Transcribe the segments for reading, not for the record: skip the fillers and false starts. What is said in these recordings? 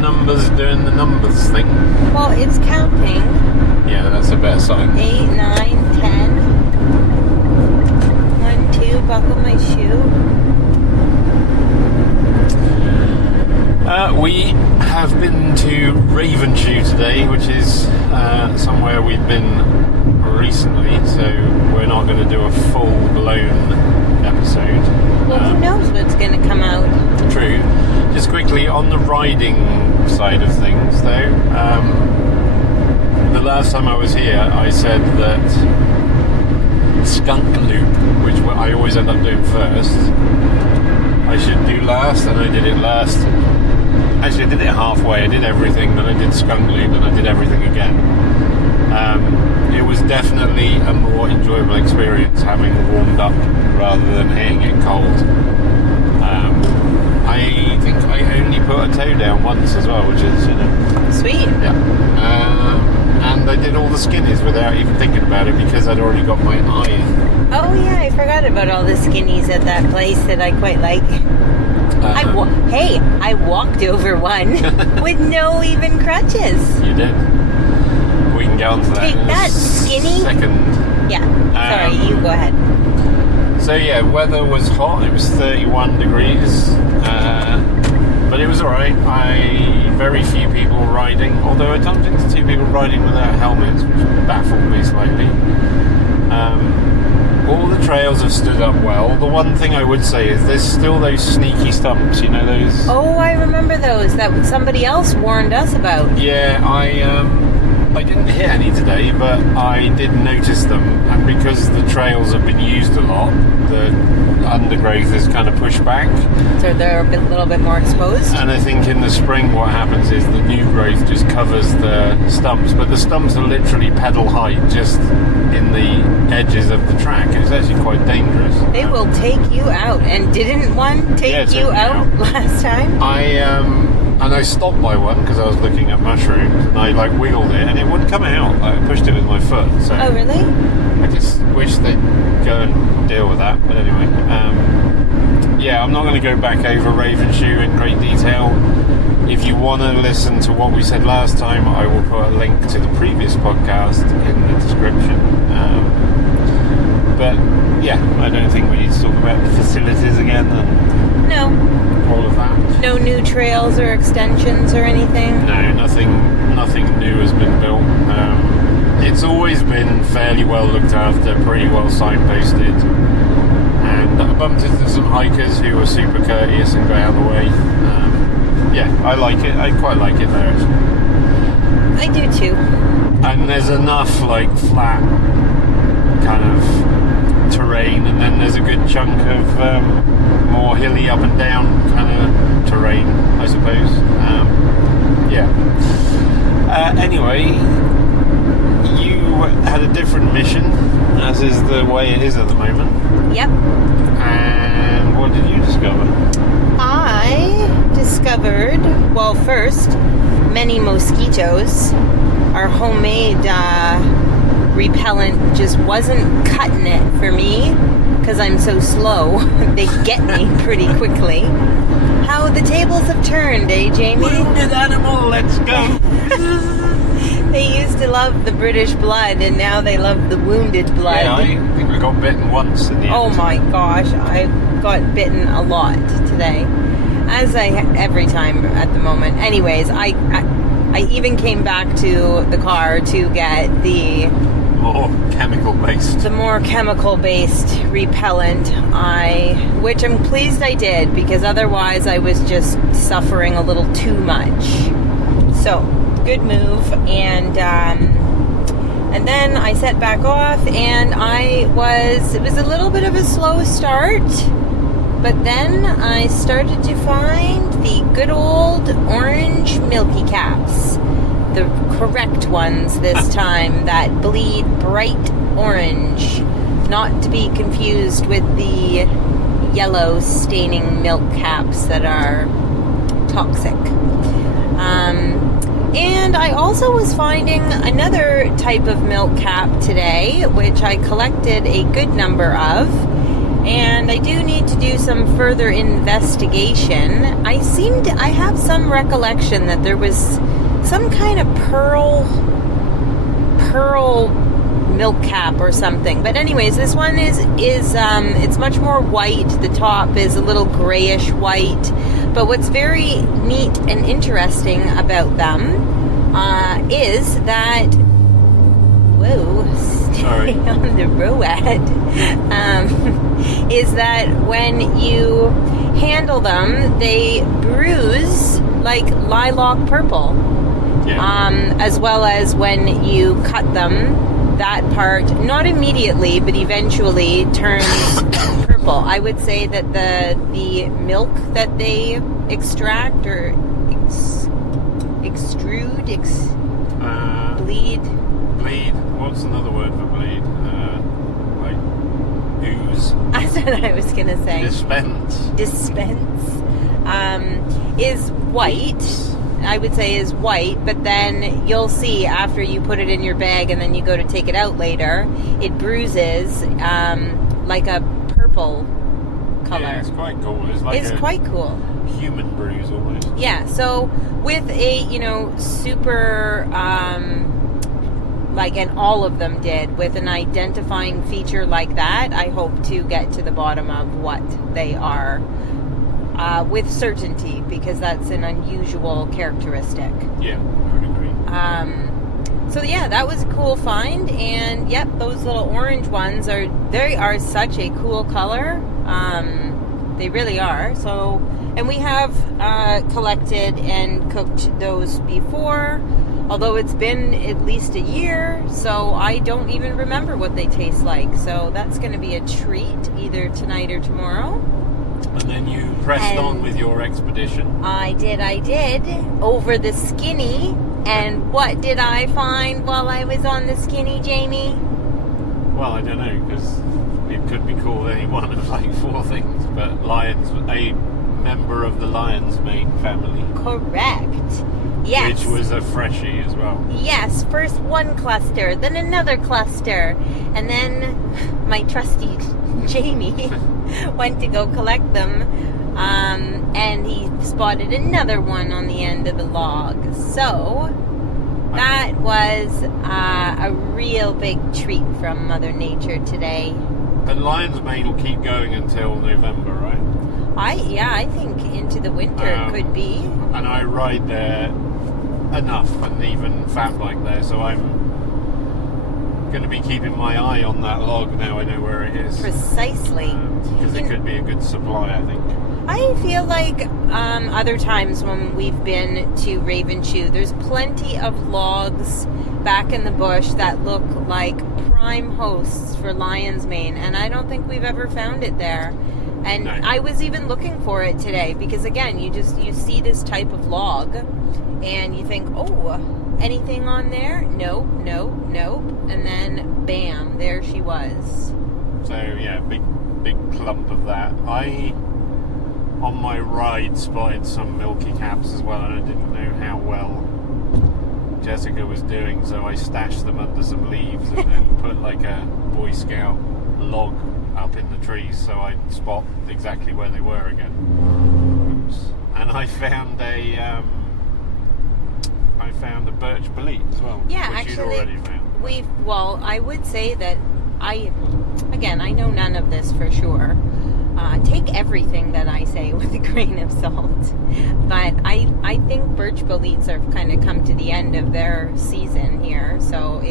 numbers doing the numbers thing. Well, it's counting. Yeah, that's a better sign. 8, 9, 10. 1, 2, buckle my shoe. We have been to Ravenshoe today, which is somewhere we've been recently, so we're not going to do a full-blown episode. Well, who knows what's going to come out? True. Just quickly, on the riding side of things, though, the last time I was here, I said that skunk loop, which I always end up doing first, I should do last, and I did it last. Actually, I did it halfway. I did everything, then I did skunk loop, and I did everything again. It was definitely a more enjoyable experience having warmed up rather than hitting it cold. I think I only put a toe down once as well, which is, Sweet. Yeah. And I did all the skinnies without even thinking about it because I'd already got my eye in. Oh, yeah, I forgot about all the skinnies at that place that I quite like. I walked over one with no even crutches. You did. We can get on to that. Take that, skinny. Second. Yeah. Sorry, you go ahead. So yeah, weather was hot. It was 31 degrees, but it was all right. Very few people riding, although I bumped into 2 people riding without helmets, which baffled me slightly. All the trails have stood up well. The one thing I would say is there's still those sneaky stumps, those... Oh, I remember those that somebody else warned us about. Yeah, I didn't hit any today, but I did notice them, and because the trails have been used a lot, the undergrowth is kind of pushed back. So they're a little bit more exposed? And I think in the spring what happens is the new growth just covers the stumps, but the stumps are literally pedal height just in the edges of the track. It's actually quite dangerous. They will take you out, and didn't one take you out last time? I stopped by one because I was looking at mushrooms, and I wiggled it and it wouldn't come out. I pushed it with my foot. So oh, really? I just wish they'd go and deal with that. But anyway, yeah, I'm not going to go back over Ravenshoe in great detail. If you want to listen to what we said last time, I will put a link to the previous podcast in the description. But yeah, I don't think we need to talk about the facilities again and all of that. No new trails or extensions or anything? No, nothing new has been built. It's always been fairly well looked after, pretty well signposted. And I bumped into some hikers who were super courteous and got out of the way. Yeah, I like it. I quite like it there. I do too. And there's enough flat kind of terrain, and then there's a good chunk of more hilly up and down kind of terrain, I suppose. Yeah. Anyway, you had a different mission, as is the way it is at the moment. Yep. And what did you discover? I discovered, well, first, many mosquitoes. Our homemade repellent just wasn't cutting it for me because I'm so slow. They get me pretty quickly. How the tables have turned, eh, Jamie? Wounded animal, let's go. They used to love the British blood, and now they love the wounded blood. Yeah, I think I got bitten once in the end. Oh my gosh, I got bitten a lot today, as I every time at the moment. Anyways, I even came back to the car to get the more chemical-based repellent, which I'm pleased I did, because otherwise I was just suffering a little too much. So, good move, and then I set back off, and it was a little bit of a slow start, but then I started to find the good old orange milky caps. The correct ones this time, that bleed bright orange, not to be confused with the yellow staining milk caps that are toxic. And I also was finding another type of milk cap today, which I collected a good number of, And I do need to do some further investigation. I have some recollection that there was some kind of pearl milk cap or something. But anyways, this one is it's much more white. The top is a little grayish white. But what's very neat and interesting about them is that Sorry. on the road is that when you handle them, they bruise like lilac purple. Yeah. As well as when you cut them, that part, not immediately, but eventually turns purple. I would say that the milk that they extract or extrude, bleed. Bleed. What's another word for bleed? Like ooze. That's what I was gonna say. Dispense. Is white. I would say is white, but then you'll see after you put it in your bag and then you go to take it out later, it bruises like a purple color. Yeah, it's quite cool. It's quite cool. Human bruise almost. Yeah, so with a, super and all of them did, with an identifying feature like that, I hope to get to the bottom of what they are. With certainty, because that's an unusual characteristic. Yeah, I would agree. So yeah, that was a cool find, and yep, those little orange ones are such a cool color. They really are. So, and we have collected and cooked those before, although it's been at least a year, so I don't even remember what they taste like. So that's going to be a treat either tonight or tomorrow. And then you pressed on with your expedition. I did. Over the Skinny. And what did I find while I was on the Skinny, Jamie? Well, I don't know, because it could be called any one of like 4 things. But a member of the lion's mane family. Correct. Yes. Which was a freshie as well. Yes. First one cluster, then another cluster. And then my trusty Jamie went to go collect them, and he spotted another one on the end of the log. So that was a real big treat from Mother Nature today. And lion's mane will keep going until November, right? I think into the winter could be. And I ride there enough, and even fat bike there, so I'm going to be keeping my eye on that log now I know where it is. Precisely. Because it could be a good supply, I think. I feel like other times when we've been to Ravenshoe, there's plenty of logs back in the bush that look like prime hosts for lion's mane, and I don't think we've ever found it there. And no. I was even looking for it today, because again, you see this type of log and you think, oh, anything on there? Nope. And then, bam, there she was. So, yeah, big clump of that. I, on my ride, spotted some milky caps as well, and I didn't know how well Jessica was doing, so I stashed them under some leaves and then put like a Boy Scout log up in the trees so I'd spot exactly where they were again. Oops. And I found a birch bolete as well. Yeah, which actually, you'd already found. I would say that I know none of this for sure. Take everything that I say with a grain of salt. But I think birch boletes have kind of come to the end of their season here. So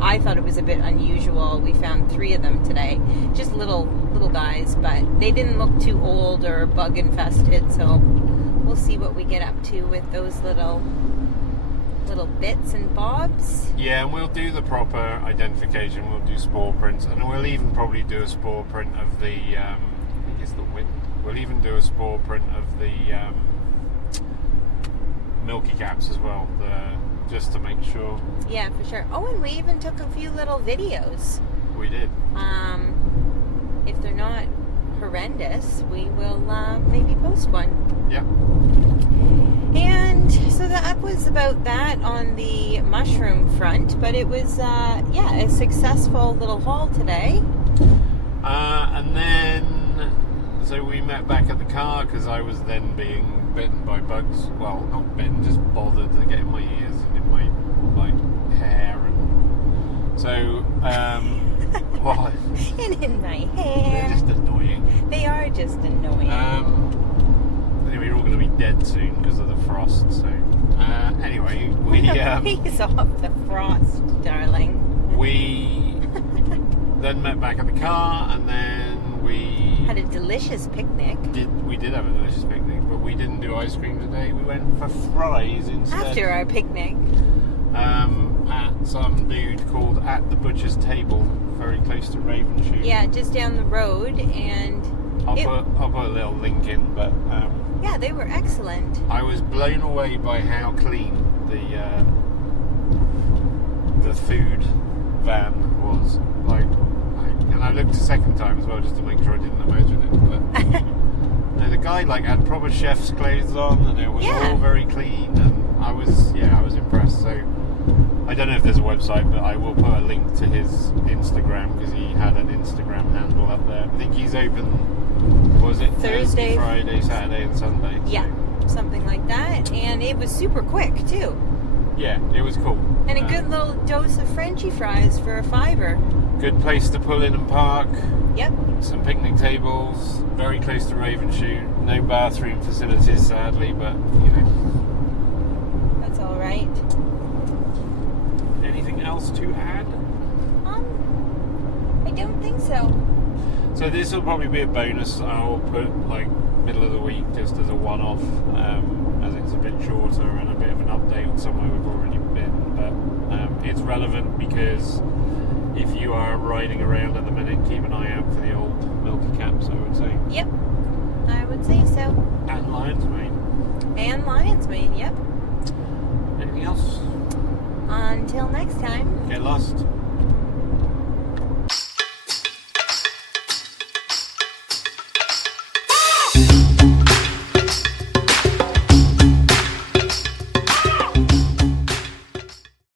I thought it was a bit unusual. We found 3 of them today. Just little guys, but they didn't look too old or bug infested. So we'll see what we get up to with those little bits and bobs. Yeah, and we'll do the proper identification. We'll do spore prints, and we'll even probably do a spore print of the the wind. We'll even do a spore print of the milky caps as well, just to make sure. Yeah, for sure. Oh, and we even took a few little videos. We did. If they're not horrendous, we will maybe post one. Yeah. And so that was about that on the mushroom front, but it was a successful little haul today. And then So we met back at the car because I was then being bitten by bugs. Well, not bitten, just bothered to get in my ears and in my hair. And so, what? And in my They're hair. just annoying. They are just annoying. Anyway, you're all going to be dead soon because of the frost. So, anyway, we He's off the frost, darling. we then met back at the car, and then we Had a delicious picnic. We did have a delicious picnic, but we didn't do ice cream today. We went for fries instead. After our picnic. At some dude called At the Butcher's Table, very close to Ravenshoe. Yeah, just down the road, and I'll put a little link in, but yeah, they were excellent. I was blown away by how clean the food van was. And I looked a second time as well just to make sure I didn't imagine it. But the guy had proper chef's clothes on, and it was all very clean, and I was impressed. So I don't know if there's a website, but I will put a link to his Instagram because he had an Instagram handle up there. I think he's open. Was it Thursday, Friday, Saturday, and Sunday? So. Yeah, something like that. And it was super quick too. Yeah, it was cool. And a good little dose of Frenchy fries for $5. Good place to pull in and park. Yep. Some picnic tables. Very close to Ravenshoe. No bathroom facilities, sadly, but That's all right. Anything else to add? I don't think so. So this will probably be a bonus. I'll put middle of the week just as a one-off, as it's a bit shorter and a bit of an update on somewhere we've already been. But it's relevant because if you are riding around at the minute, keep an eye out for the old Milky Caps, I would say. Yep, I would say so. And Lion's Mane. And Lion's Mane, yep. Anything else? Until next time. Get lost.